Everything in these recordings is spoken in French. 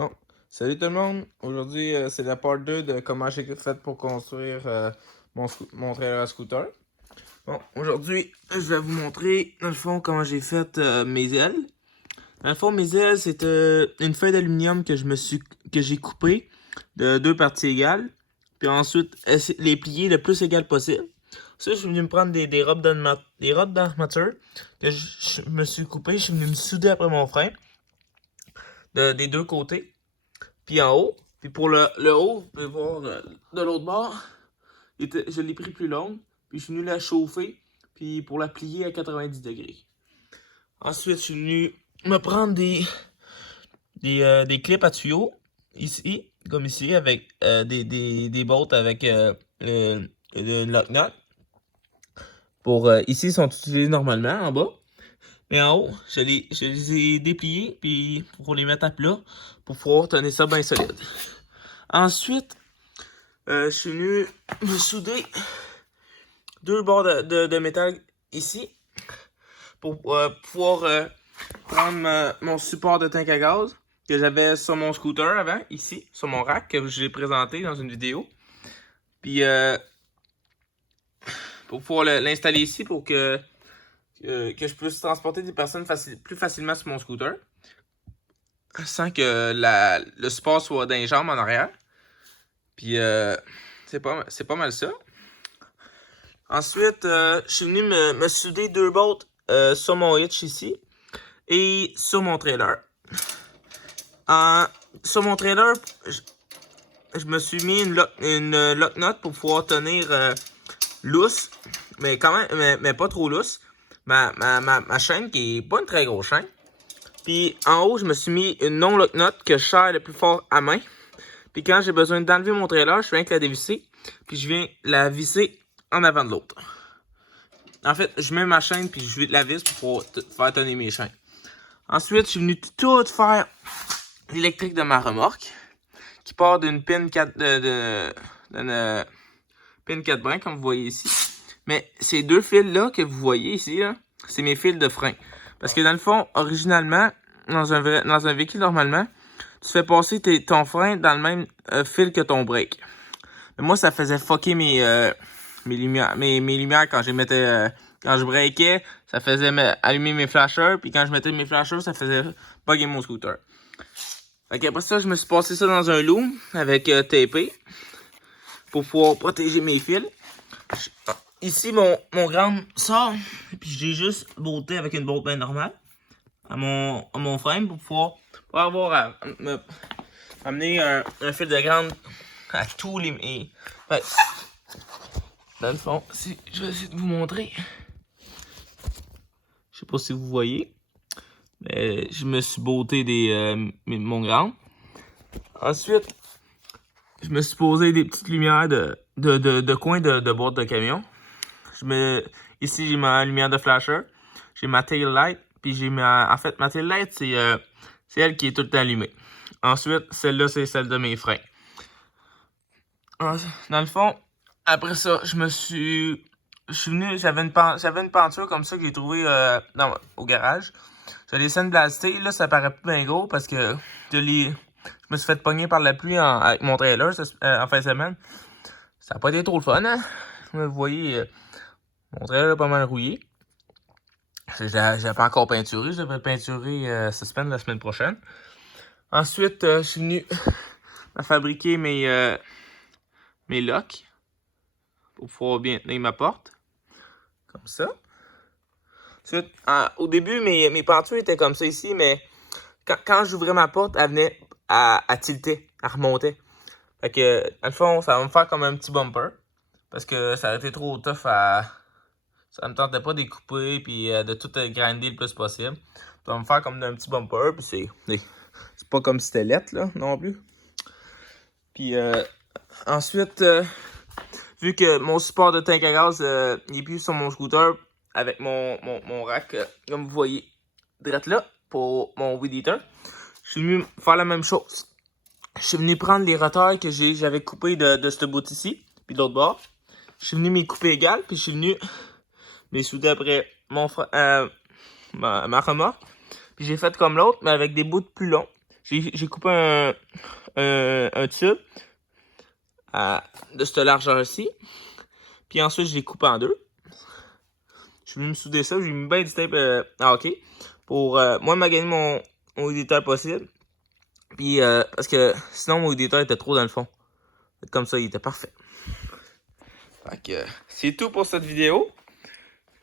Bon, salut tout le monde. Aujourd'hui, c'est la part 2 de comment j'ai fait pour construire mon trailer à scooter. Bon, aujourd'hui, je vais vous montrer, dans le fond, comment j'ai fait mes ailes. Dans le fond, mes ailes, c'est une feuille d'aluminium que j'ai coupée de deux parties égales. Puis ensuite, les plier le plus égal possible. Ça, je suis venu me prendre des robes d'armature que je me suis coupé. Je suis venu me souder après mon frein des deux côtés. Puis en haut. Puis pour le haut, vous pouvez voir de l'autre bord, je l'ai pris plus longue. Puis je suis venu la chauffer. Puis pour la plier à 90 degrés. Ensuite, je suis venu me prendre des clips à tuyaux. Ici, comme ici, avec des bolts avec le lock nut. Ici, ils sont utilisés normalement en bas. Mais en haut, je les ai dépliés puis pour les mettre à plat pour pouvoir tenir ça bien solide. Ensuite, je suis venu me souder deux bords de métal ici pour pouvoir prendre mon support de tank à gaz que j'avais sur mon scooter avant, ici, sur mon rack que je l'ai présenté dans une vidéo. Puis pour pouvoir l'installer ici pour que je puisse transporter des personnes plus facilement sur mon scooter sans que le support soit dans les jambes en arrière. Puis c'est pas mal ça. Ensuite, je suis venu me souder deux bolts sur mon hitch ici et sur mon trailer. Sur mon trailer, je me suis mis une lock nut pour pouvoir tenir lousse, mais quand même, mais pas trop lousse. Ma chaîne qui est pas une très grosse chaîne. Puis en haut, je me suis mis une non lock nut que je serre le plus fort à main. Puis quand j'ai besoin d'enlever mon trailer, je viens que la dévisser. Puis je viens la visser en avant de l'autre. En fait, je mets ma chaîne puis je la visse pour faire tenir mes chaînes. Ensuite, je suis venu tout faire l'électrique de ma remorque. Qui part d'une pin 4 d'une pin 4 brins, comme vous voyez ici. Mais ces deux fils-là que vous voyez ici, c'est mes fils de frein. Parce que dans le fond, originalement, dans un véhicule normalement, tu fais passer ton frein dans le même fil que ton break. Mais moi, ça faisait fucker mes lumières quand quand je breakais, ça faisait allumer mes flashers. Puis quand je mettais mes flashers, ça faisait bugger mon scooter. Fait après ça, je me suis passé ça dans un loom avec tapé pour pouvoir protéger mes fils. Ici, mon grand sort, puis j'ai juste bolté avec une bolt bien normale à mon frame pour pouvoir avoir à amener un fil de grande à tous les... Fait, dans le fond, je vais essayer de vous montrer. Je sais pas si vous voyez. Mais je me suis bolté mon grand. Ensuite, je me suis posé des petites lumières de coin de boîte de camion. Ici, j'ai ma lumière de flasher. J'ai ma tail light. Puis j'ai en fait, ma tail light, c'est elle qui est tout le temps allumée. Ensuite, celle-là, c'est celle de mes freins. Dans le fond, après ça, je suis venu, j'avais une peinture comme ça que j'ai trouvée au garage. Je l'ai sandblasté, là, ça paraît plus bien gros parce que je me suis fait pogner par la pluie avec mon trailer en fin de semaine. Ça n'a pas été trop le fun, hein? Vous voyez, mon trailer est pas mal rouillé. J'avais pas encore peinturé, je vais peinturer cette semaine, la semaine prochaine. Ensuite, je suis venu à fabriquer mes locks pour pouvoir bien tenir ma porte. Comme ça. Ensuite, au début, mes peintures étaient comme ça ici, mais quand j'ouvrais ma porte, elle venait à tilter, à remonter. Fait que, dans le fond, ça va me faire comme un petit bumper. Parce que ça aurait été trop tough ça me tentait pas de découper puis de tout grinder le plus possible. Ça va me faire comme un petit bumper, puis c'est pas comme si c'était lettre, là, non plus. Puis ensuite, vu que mon support de tank à gaz n'est plus sur mon scooter avec mon rack, comme vous voyez, direct là, pour mon weed eater, je suis venu faire la même chose. Je suis venu prendre les roteurs que j'avais coupés de ce bout ici, puis de l'autre bord. Je suis venu m'y couper égal, puis je suis venu m'y souder après ma remorque. Puis j'ai fait comme l'autre, mais avec des bouts plus longs. j'ai coupé un tube de cette largeur-ci. Puis ensuite, je l'ai coupé en deux. Je suis venu me souder ça. J'ai mis bien du tape à hockey pour moi maganer mon éditeur possible. Puis parce que sinon, mon éditeur était trop dans le fond. Comme ça, il était parfait. Fait que c'est tout pour cette vidéo.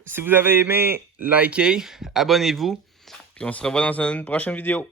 Si vous avez aimé, likez, abonnez-vous. Puis on se revoit dans une prochaine vidéo.